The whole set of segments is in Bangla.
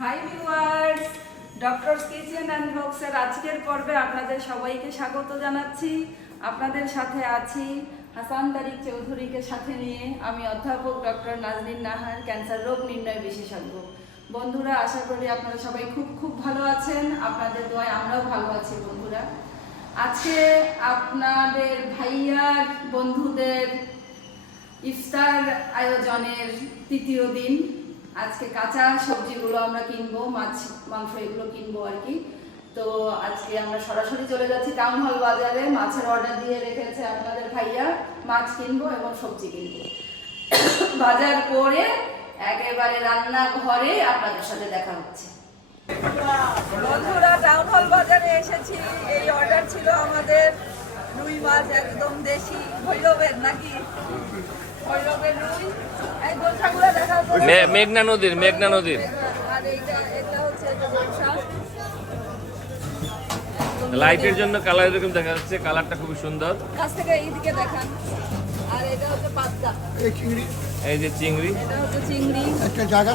High viewers, doctors kitchen and ব্লগসের আজকের পর্বে আপনাদের সবাইকে স্বাগত জানাচ্ছি। আপনাদের সাথে আছি হাসান তারিক চৌধুরীকে সাথে নিয়ে আমি অধ্যাপক ডক্টর নাজনীন নাহার, ক্যান্সার রোগ নির্ণয় বিশেষজ্ঞ। বন্ধুরা, আশা করি আপনারা সবাই খুব খুব ভালো আছেন। আপনাদের দোয়ায় আমরাও ভালো আছি। বন্ধুরা, আজকে আপনাদের ভাইয়ার বন্ধুদের ইফতার আয়োজনের তৃতীয় দিন। আজকে কাঁচা সবজিগুলো আমরা কিনবো, মাছ মাংস এগুলো কিনবো আর কি। তো আজকে আমরা সরাসরি চলে যাচ্ছি টাউন হল বাজারে। মাছের অর্ডার দিয়ে রেখেছে আপনাদের ভাইয়া। মাছ কিনবো এবং সবজি কিনবো। বাজার করে একেবারে রান্নাঘরে আপনাদের সাথে দেখা হচ্ছে। বন্ধুরা, টাউন হল বাজারে এসেছি। এই অর্ডার ছিল আমাদের রুই মাছ, একদম দেশি ভৈরবের নাকি ভৈরবের রুই। এই গোলসাগুলো দেখা যাচ্ছে মেঘনা নদীর আর এটা হচ্ছে গোলসা। লাইটের জন্য কালার এরকম দেখা যাচ্ছে, কালারটা খুবই সুন্দর। কাছ থেকে এইদিকে দেখান। আর এটা হচ্ছে পাবদা, এই যে চিংড়ি, এটা হচ্ছে চিংড়ি, একটা জায়গা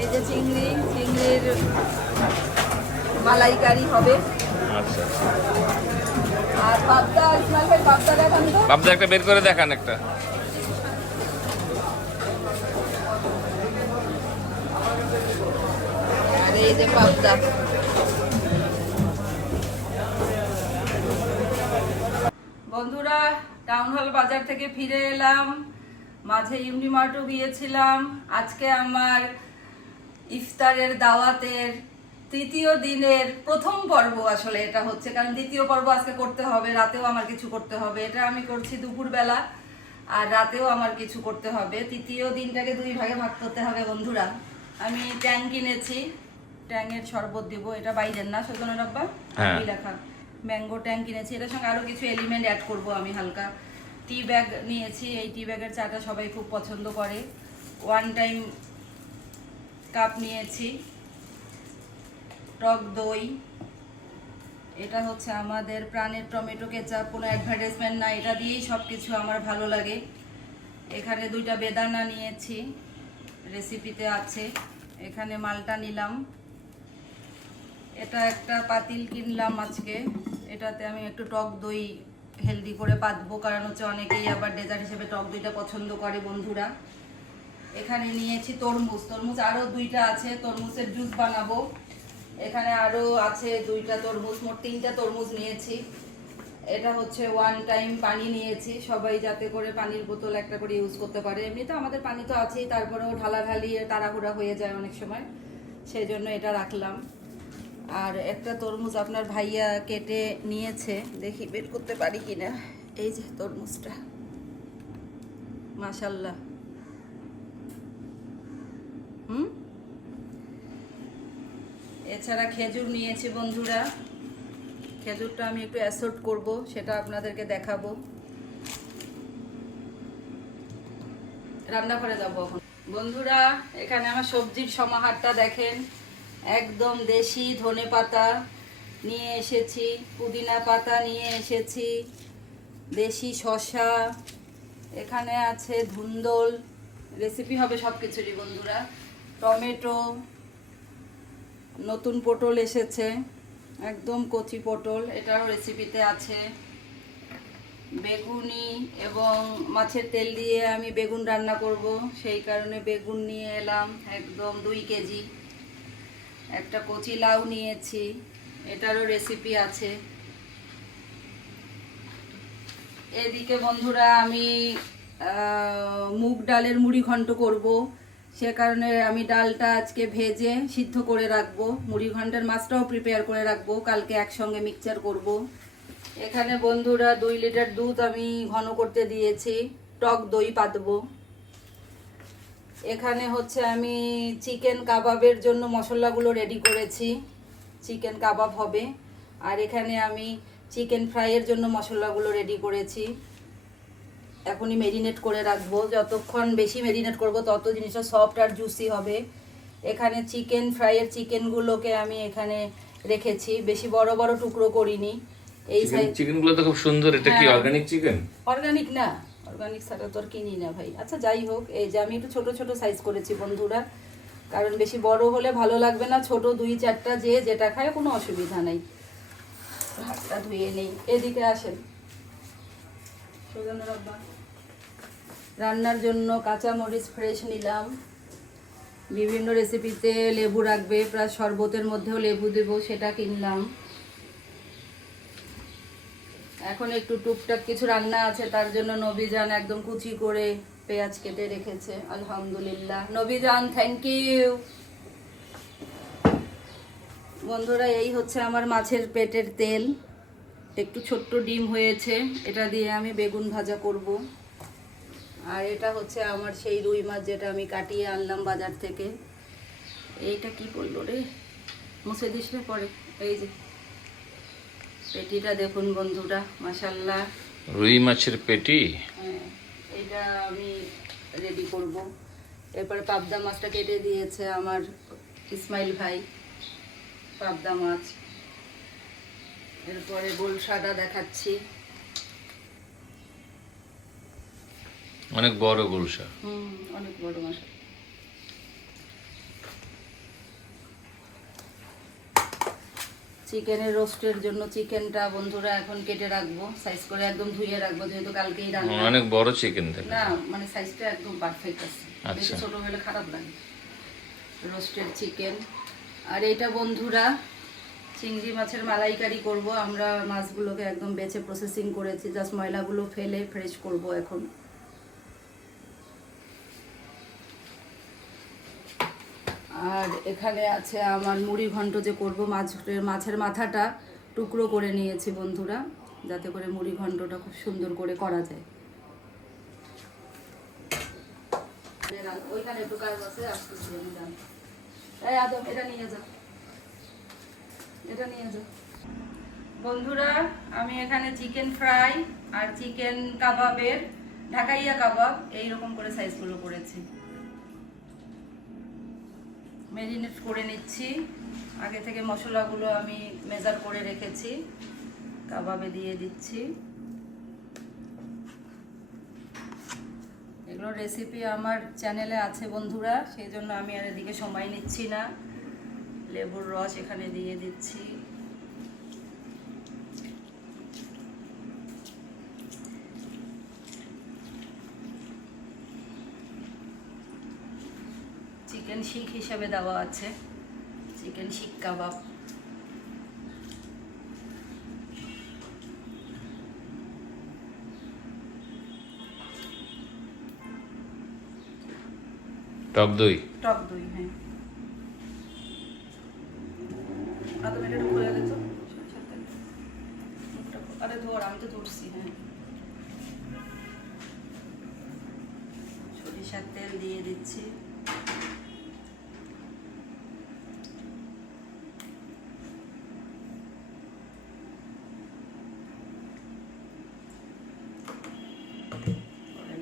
এই যে চিংড়ির মালাইকারি হবে। আচ্ছা, আর পাবদা, ইসমাইল ভাই পাবদা দেখান তো। পাবদা একটা বের করে দেখান একটা। আর এই যে পাবদা। বন্ধুরা, টাউন হল বাজার থেকে ফিরে এলাম। মাঝে ইউনিমার্টও গিয়েছিলাম। আজকে আমার ইফতারের দাওয়াতের তৃতীয় দিনের প্রথম পর্ব আসলে এটা হচ্ছে, কারণ দ্বিতীয় পর্ব আজকে করতে হবে। রাতেও আমার কিছু করতে হবে। এটা আমি করছি দুপুরবেলা, আর রাতেও আমার কিছু করতে হবে। তৃতীয় দিনটাকে দুই ভাগে ভাগ করতে হবে। বন্ধুরা, আমি ট্যাং কিনেছি, ট্যাংয়ের শরবত দিব। এটা বাইরের না, সজনের আব্বা লেখা ম্যাঙ্গো ট্যাং কিনেছি। এটার সঙ্গে আরো কিছু এলিমেন্ট অ্যাড করব আমি। হালকা টি ব্যাগ নিয়েছি। এই টি ব্যাগের চাটা সবাই খুব পছন্দ করে। ওয়ান টাইম কাপ নিয়েছি। টক দই, এটা হচ্ছে আমাদের প্রাণের টমেটো কেচাপ, কোনো অ্যাডভার্টাইজমেন্ট না, এটা দিয়েই সব কিছু আমার ভালো লাগে। এখানে দুইটা বেদানা নিয়েছি, রেসিপিতে আছে। এখানে মালটা নিলাম। এটা একটা পাতিল কিনলাম আজকে। এটাতে আমি একটু টক দই হেলদি করে পাতবো, কারণ হচ্ছে অনেকেই আবার ডেজার্ট হিসেবে টক দইটা পছন্দ করে। বন্ধুরা, এখানে নিয়েছি তরমুজ আরও দুইটা আছে, তরমুজের জুস বানাবো। এখানে আরো আছে দুইটা তরমুজ, মোট তিনটা তরমুজ নিয়েছি। এটা হচ্ছে ওয়ান টাইম পানি নিয়েছি, সবাই যাতে করে পানির বোতল একটা করে ইউজ করতে পারে। এমনিতে আমাদের পানি তো আছেই, তারপরেও ঢালাঢালি তাড়াহুড়া হয়ে যায় অনেক সময়, সেই জন্য এটা রাখলাম। আর একটা তরমুজ আপনার ভাইয়া কেটে নিয়েছে, দেখি বের করতে পারি কিনা। এই যে তরমুজটা, মাশাল্লাহ। এছাড়া খেজুর নিয়েছি। বন্ধুরা, খেজুরটা আমি একটু অ্যাসর্ট করব, সেটা আপনাদেরকে দেখাবো। রান্না করে যাবো এখন। বন্ধুরা, এখানে আমার সবজির সমাহারটা দেখেন। একদম দেশি ধনেপাতা নিয়ে এসেছি, পুদিনা পাতা নিয়ে এসেছি, দেশি শসা, এখানে আছে ধুন্দল, রেসিপি হবে সব কিছুরই। বন্ধুরা, টমেটো, নতুন পটল এসেছে, একদম কচি পটল, এটাও রেসিপিতে আছে। বেগুনি এবং মাছের তেল দিয়ে আমি বেগুন রান্না করব, সেই কারণে বেগুন নিয়ে এলাম একদম 2 কেজি। একটা কচি লাউ নিয়েছি, এটারও রেসিপি আছে। এদিকে বন্ধুরা, আমি মুগ ডালের মুড়ি ঘন্ট করব, সে কারণে আমি ডালটা আজকে ভেজে সিদ্ধ করে রাখবো। মুড়ি ঘন্টের মাছটাও প্রিপেয়ার করে রাখবো, কালকে একসঙ্গে মিক্সচার করব। এখানে বন্ধুরা 2 লিটার দুধ আমি ঘন করতে দিয়েছি, টক দই পাতবো। এখানে হচ্ছে আমি চিকেন কাবাবের জন্য মশলাগুলো রেডি করেছি, চিকেন কাবাব হবে। আর এখানে আমি চিকেন ফ্রাইয়ের জন্য মশলাগুলো রেডি করেছি, এখনই মেরিনেট করে রাখবো। যতক্ষণ বেশি মেরিনেট করব তত জিনিসটা সফট আর জুসি হবে। এখানে চিকেন ফ্রাইয়ের চিকেনগুলোকে আমি এখানে রেখেছি, বেশি বড় বড় টুকরো করিনি। এই চিকেনগুলো তো খুব সুন্দর। এটা কি অর্গানিক চিকেন? অর্গানিক না, অর্গানিক ছাড়া তো আর কিনি না ভাই। আচ্ছা যাই হোক, এই যে আমি একটু ছোট ছোট সাইজ করেছি বন্ধুরা। কারণ বেশি বড় হলে ভালো লাগবে না, ছোট 2-4টা যে যেটা খায় কোনো অসুবিধা নেই। হাতটা ধুয়ে নেই, এদিকে আসেন। সুগন্ধ রাব্বা। রান্নার জন্য কাঁচা মরিচ ফ্রেশ নিলাম, বিভিন্ন রেসিপিতে লেবু রাখবে, প্লাস শরবতের মধ্যেও লেবু দেবো, সেটা কিনলাম। এখন একটু টুকটাক কিছু রান্না আছে, তার জন্য নবীজান একদম কুচি করে পেঁয়াজ কেটে রেখেছে। আলহামদুলিল্লাহ নবীজান, থ্যাংক ইউ। বন্ধুরা, এই হচ্ছে আমার মাছের পেটের তেল, একটু ছোট্ট ডিম হয়েছে, এটা দিয়ে আমি বেগুন ভাজা করব। আর এটা হচ্ছে আমার সেই রুই মাছ যেটা আমি কাটিয়ে আনলাম বাজার থেকে। এইটা কি বললো রে, মুছে দিস রে পরে। এই যে পেটিটা দেখুন বন্ধুরা, মাশাল্লাহ। রুই মাছের পেটি। হ্যাঁ, এটা আমি রেডি করব। এরপরে পাবদা মাছটা কেটে দিয়েছে আমার ইসমাইল ভাই, পাবদা মাছ। এরপরে গোলসাদা দেখাচ্ছি, অনেক বড় গুলশা। অনেক বড় মাছ। চিকেনের রোস্টের জন্য চিকেনটা বন্ধুরা এখন কেটে রাখবো, সাইজ করে একদম ধুয়ে রাখবো, যেহেতু কালকেই রান্না। অনেক বড় চিকেন থাকে না, মানে সাইজটা একদম পারফেক্ট আছে, বেশি ছোট হলে খারাপ লাগে। Roasted chicken. আর এইটা বন্ধুরা চিংড়ি মাছের মালাইকারি করব। আমরা মাছগুলোকে একদম বেছে প্রসেসিং করেছি, জাস্ট ময়লাগুলো ফেলে ফ্রেশ করব এখন। আর এখানে আছে আমার মুড়ি ঘন্ট যে করব, মাছের মাথাটা টুকরো করে নিয়েছি বন্ধুরা, যাতে করে মুড়ি ঘন্টটা খুব সুন্দর করে করা যায়। ওইখানে একটু কাজ আছে, আসতেছি আমি। এই আদম, এটা নিয়ে যা, এটা নিয়ে যা। বন্ধুরা, আমি এখানে চিকেন ফ্রাই আর চিকেন কাবাবের ঢাকাইয়া কাবাব এইরকম করে সাইজগুলো করেছি। ম্যারিনেট করে নিচ্ছি, আগে থেকে মশলাগুলো আমি মেজার করে রেখেছি, কাবাবে দিয়ে দিচ্ছি। এগুলো রেসিপি আমার চ্যানেলে আছে বন্ধুরা, সেই জন্য আমি আর এদিকে সময় নিচ্ছি না। লেবুর রস এখানে দিয়ে দিচ্ছি। চিকেন শিক হিসেবে দেওয়া আছে, চিকেন শিক কাবাব। টক দই। টক দই, হ্যাঁ। আদম, এটা একটু খুলে দিত। আরে ধর, আমি তো ধরছি। হ্যাঁ, সরিষার তেল দিয়ে দিচ্ছি।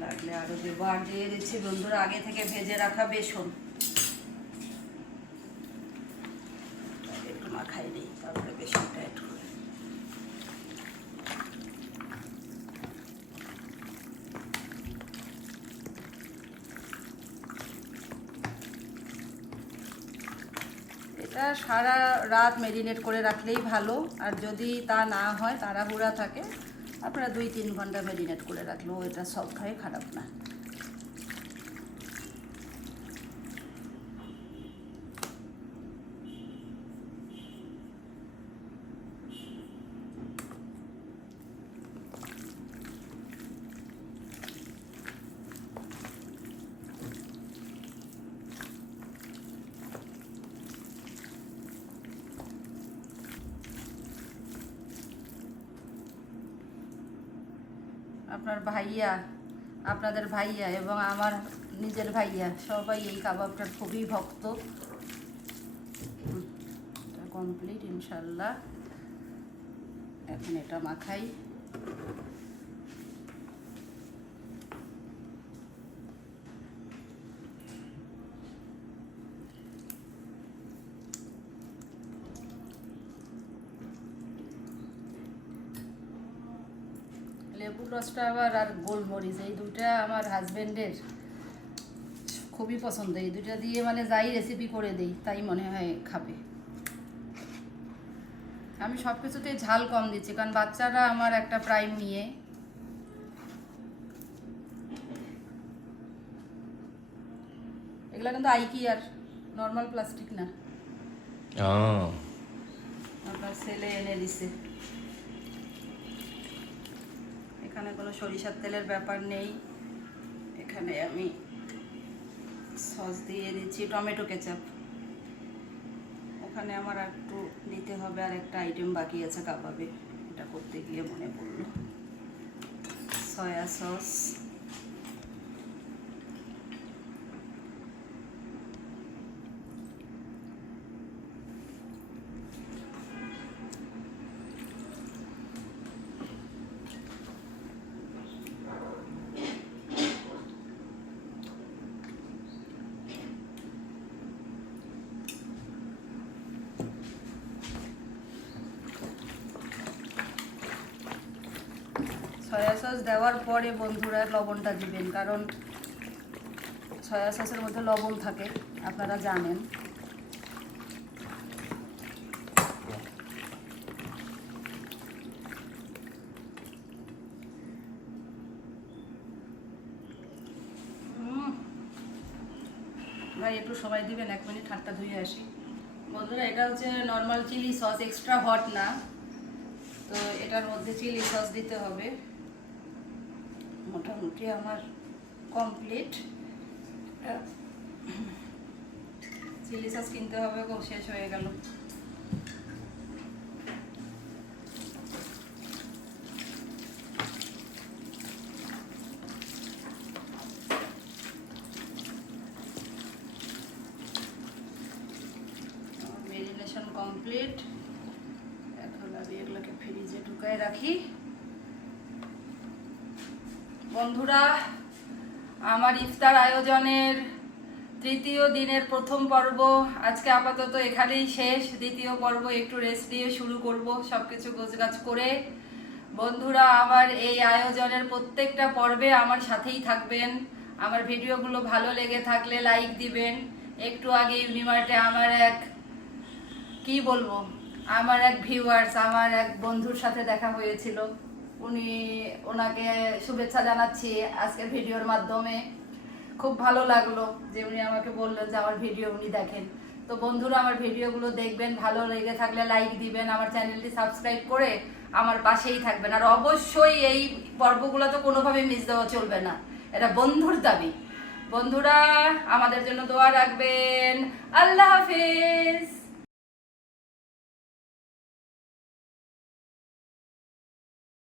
লাগলে আরো দেবো। আর দিয়ে দিচ্ছি বন্ধুরা আগে থেকে ভেজে রাখা বেসন, একটু মাখাই নিই, তারপরে বেসনটা একটু। এটা সারা রাত ম্যারিনেট করে রাখলেই ভালো, আর যদি তা না হয়, তাড়াহুড়া থাকে, আপনারা 2-3 ঘন্টা ম্যারিনেট করে রাখলেও এটা সব খায় খারাপ না। আপনার ভাইয়া, আপনাদের ভাইয়া এবং আমার নিজের ভাইয়া সবাই এই কাবাবটার খুবই ভক্ত। কমপ্লিট ইনশাল্লাহ। এখন এটা মাখাই। লেবুর রসটা আবার আর গোলমরিচ, এই দুইটা আমার হাজবেন্ডের খুবই পছন্দ। এই দুটা দিয়ে মানে যাই রেসিপি করে দেই তাই মনে হয় খাবে। আমি সব কিছুতে ঝাল কম দিচ্ছি কারণ বাচ্চারা আমার একটা প্রাইম নিয়ে। এগুলা কিন্তু আইকিয়ার, নর্মাল প্লাস্টিক না, আপনার ছেলে এনে দিছে। এখানে কোনো সরিষার তেলের ব্যাপার নেই। এখানে আমি সস দিয়ে দিচ্ছি টমেটো কেচাপ। ওখানে আমার একটু দিতে হবে, আর একটা আইটেম বাকি আছে কাবাবে, এটা করতে গিয়ে মনে পড়লো। সয়া সস, সয়া সস দেওয়ার পরে বন্ধুরা লবণটা দিবেন, কারণ সয়া সসের মধ্যে লবণ থাকে, আপনারা জানেন। ভাই একটু সময় দিবেন, 1 মিনিট হাতটা ধুয়ে আসি। বন্ধুরা এটা হচ্ছে normal chilli sauce, extra hot না, তো এটার মধ্যে চিলি সস দিতে হবে। মোটামুটি আমার কমপ্লিট। চিলি সস কিনতে হবে, শেষ হয়ে গেল। Marination complete. এখন আমি এগুলোকে ফ্রিজে ঢুকায় রাখি। বন্ধুরা, আমার ইফতার আয়োজনের তৃতীয় দিনের প্রথম পর্ব আজকে আপাতত এখানেই শেষ। দ্বিতীয় পর্ব একটু রেস্ট দিয়ে শুরু করব, সবকিছু গোছগাছ করে। বন্ধুরা, আমার এই আয়োজনের প্রত্যেকটা পর্বে আমার সাথেই থাকবেন। আমার ভিডিওগুলো ভালো লেগে থাকলে লাইক দিবেন। একটু আগে ইউনিমার্টে আমার আমার এক ভিউয়ার্স, আমার এক বন্ধুর সাথে দেখা হয়েছিল। ওনাকে শুভেচ্ছা জানাচ্ছি আজকের ভিডিওর মাধ্যমে। খুব ভালো লাগলো যে উনি আমাকে বললেন যে আমার ভিডিও উনি দেখেন। তো বন্ধুরা, আমার ভিডিওগুলো দেখবেন, ভালো লেগে থাকলে লাইক দিবেন, আমার চ্যানেলটি সাবস্ক্রাইব করে আমার পাশেই থাকবেন। আর অবশ্যই এই পর্বগুলো তো কোনোভাবে মিস দেওয়া চলবে না, এটা বন্ধুর দাবি। বন্ধুরা, আমাদের জন্য দোয়া রাখবেন। আল্লাহ হাফেজ।